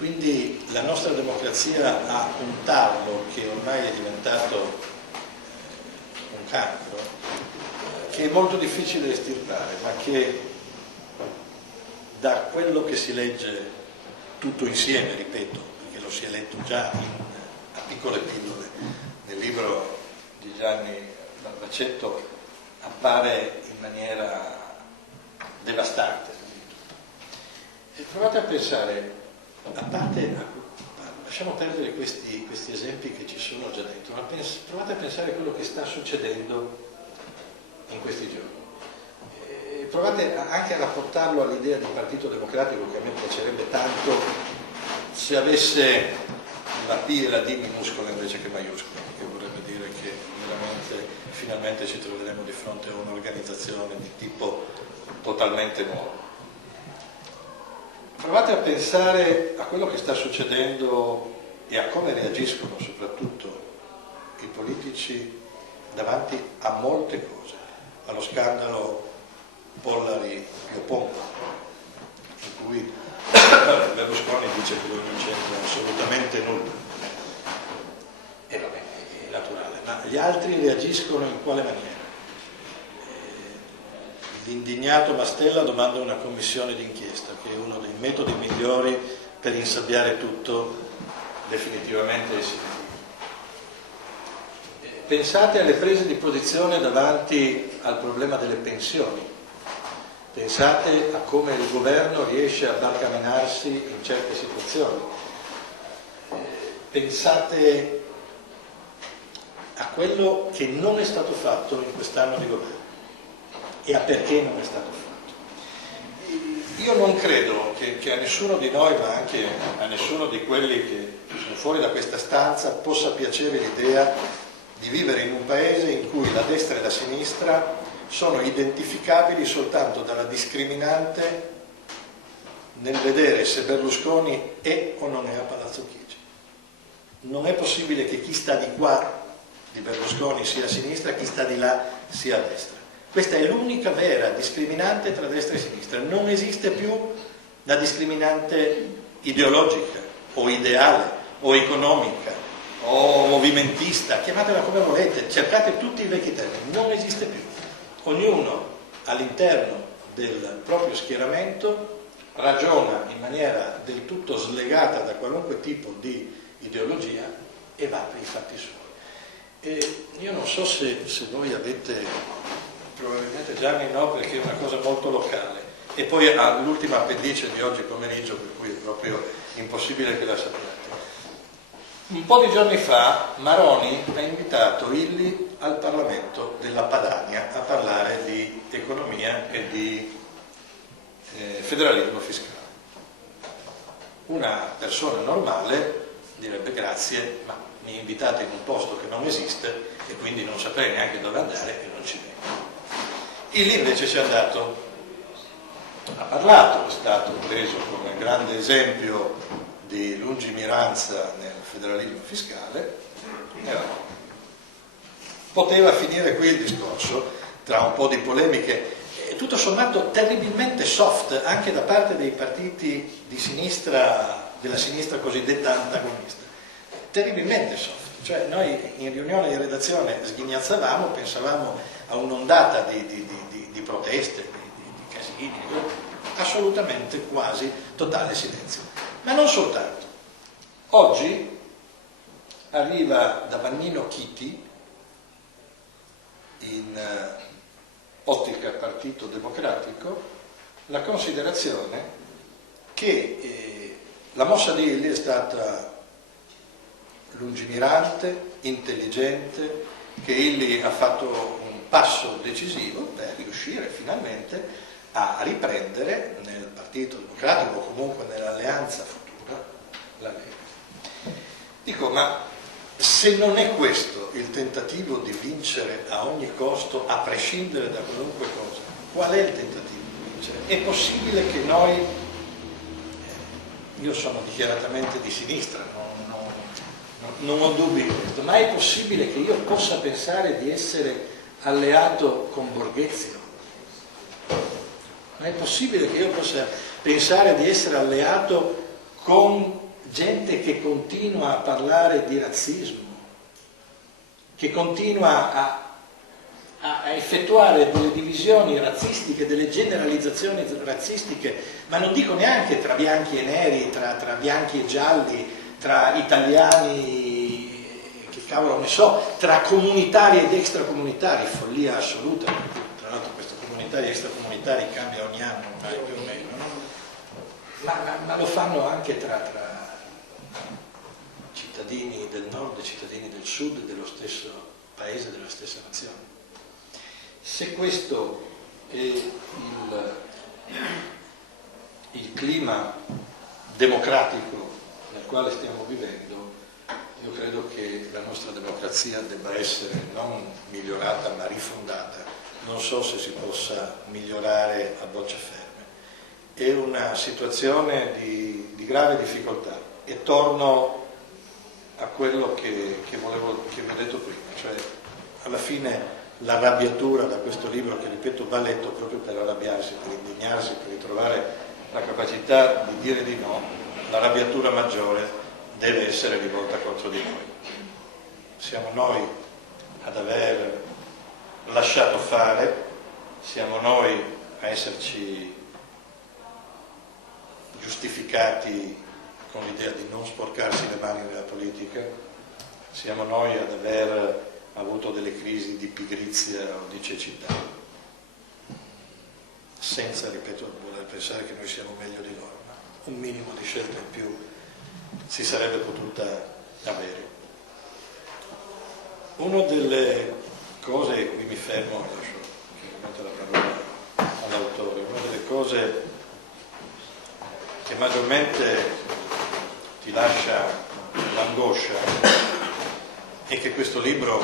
quindi la nostra democrazia ha un tarlo che ormai è diventato un cancro, che è molto difficile estirpare, ma che da quello che si legge tutto insieme, ripeto, perché lo si è letto già a piccole pillole nel libro di Gianni Barbacetto, appare in maniera devastante. E provate a pensare, a parte, lasciamo perdere questi esempi che ci sono già dentro, ma provate a pensare a quello che sta succedendo in questi giorni. Provate anche a rapportarlo all'idea di Partito Democratico, che a me piacerebbe tanto se avesse la P e la D minuscola invece che maiuscola, che vorrebbe dire che veramente finalmente ci troveremo di fronte a un'organizzazione di tipo totalmente nuovo. Provate a pensare a quello che sta succedendo e a come reagiscono soprattutto i politici davanti a molte cose, allo scandalo Pollari-Pio Pompa, in cui Berlusconi dice che lui non c'entra assolutamente nulla. E vabbè, è naturale, ma gli altri reagiscono in quale maniera? L'indignato Mastella domanda una commissione d'inchiesta, che è uno dei metodi migliori per insabbiare tutto definitivamente e sicuramente. Pensate alle prese di posizione davanti al problema delle pensioni. Pensate a come il governo riesce a barcamenarsi in certe situazioni. Pensate a quello che non è stato fatto in quest'anno di governo e a perché non è stato fatto. Io non credo che a nessuno di noi, ma anche a nessuno di quelli che sono fuori da questa stanza, possa piacere l'idea di vivere in un paese in cui la destra e la sinistra sono identificabili soltanto dalla discriminante nel vedere se Berlusconi è o non è a Palazzo Chigi. Non è possibile che chi sta di qua di Berlusconi sia a sinistra, chi sta di là sia a destra. Questa è l'unica vera discriminante tra destra e sinistra. Non esiste più la discriminante ideologica o ideale o economica o movimentista, chiamatela come volete, cercate tutti i vecchi termini, non esiste più. Ognuno all'interno del proprio schieramento ragiona in maniera del tutto slegata da qualunque tipo di ideologia e va per i fatti suoi. E io non so se voi avete, probabilmente Gianni no, perché è una cosa molto locale, e poi l'ultima appendice di oggi pomeriggio, per cui è proprio impossibile che la sappiate. Un po' di giorni fa Maroni ha invitato Illy al Parlamento della Padania a parlare di economia e di federalismo fiscale. Una persona normale direbbe grazie, ma mi invitate in un posto che non esiste e quindi non saprei neanche dove andare e non ci vengo. Illy invece ci è andato, ha parlato, è stato preso come grande esempio di lungimiranza nel federalismo fiscale e poteva finire qui il discorso tra un po' di polemiche tutto sommato terribilmente soft anche da parte dei partiti di sinistra, della sinistra cosiddetta antagonista, terribilmente soft. Cioè noi in riunione di redazione sghignazzavamo, pensavamo a un'ondata di proteste, di casini, assolutamente quasi totale silenzio. Ma non soltanto. Oggi arriva da Vannino Chiti, in ottica Partito Democratico, la considerazione che la mossa di Illy è stata lungimirante, intelligente, che Illy ha fatto un passo decisivo per riuscire finalmente a riprendere nel Partito Democratico o comunque nell'alleanza futura la Lega. Dico, ma se non è questo il tentativo di vincere a ogni costo, a prescindere da qualunque cosa, qual è il tentativo di vincere? È possibile che noi, io sono dichiaratamente di sinistra, non ho dubbi di questo, ma è possibile che io possa pensare di essere alleato con Borghezio? Ma è possibile che io possa pensare di essere alleato con gente che continua a parlare di razzismo, che continua a effettuare delle divisioni razzistiche, delle generalizzazioni razzistiche, ma non dico neanche tra bianchi e neri, tra bianchi e gialli, tra italiani, che cavolo ne so, tra comunitari ed extracomunitari, follia assoluta, tra l'altro questi comunitari e extracomunitari cambia ogni anno, più o meno, no? Ma lo fanno anche tra cittadini del nord, cittadini del sud, dello stesso paese, della stessa nazione. Se questo è il clima democratico nel quale stiamo vivendo, io credo che la nostra democrazia debba essere non migliorata ma rifondata. Non so se si possa migliorare a bocce ferme. È una situazione di grave difficoltà e torno a quello che vi ho detto prima, cioè alla fine l'arrabbiatura da questo libro, che ripeto va letto proprio per arrabbiarsi, per indignarsi, per ritrovare la capacità di dire di no, l'arrabbiatura maggiore deve essere rivolta contro di noi. Siamo noi ad aver lasciato fare, siamo noi a esserci giustificati con l'idea di non sporcarsi le mani nella politica, siamo noi ad aver avuto delle crisi di pigrizia o di cecità, senza, ripeto, voler pensare che noi siamo meglio di loro, ma un minimo di scelta in più si sarebbe potuta avere. Una delle cose, e qui mi fermo e lascio la parola all'autore, una delle cose che maggiormente ti lascia l'angoscia è che questo libro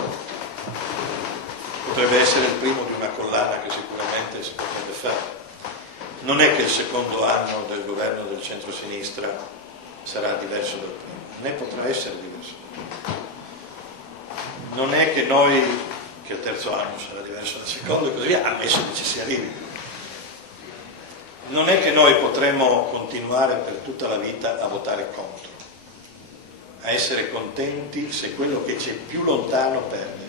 potrebbe essere il primo di una collana che sicuramente si potrebbe fare. Non è che il secondo anno del governo del centro-sinistra sarà diverso dal primo, né potrà essere diverso. Non è che noi, che il terzo anno sarà diverso dal secondo e così via, ammesso che ci si arrivi. Non è che noi potremo continuare per tutta la vita a votare contro, a essere contenti se quello che ci è più lontano perde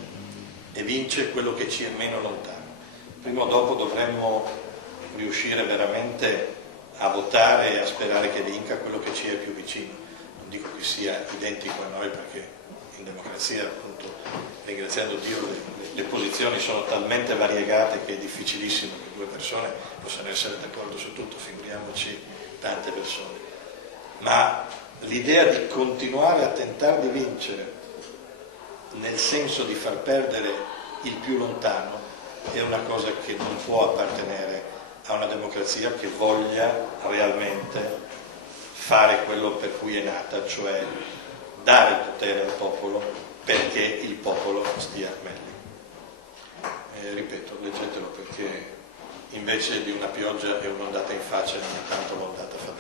e vince quello che ci è meno lontano. Prima o dopo dovremmo riuscire veramente a votare e a sperare che vinca quello che ci è più vicino. Non dico che sia identico a noi, perché in democrazia, appunto, ringraziando Dio, le posizioni sono talmente variegate che è difficilissimo che due persone possano essere d'accordo su tutto, figuriamoci tante persone. Ma l'idea di continuare a tentare di vincere nel senso di far perdere il più lontano è una cosa che non può appartenere a una democrazia che voglia realmente fare quello per cui è nata, cioè dare il potere al popolo perché il popolo stia meglio. Ripeto, leggetelo, perché invece di una pioggia e un'ondata in faccia non è tanto l'ondata fatale.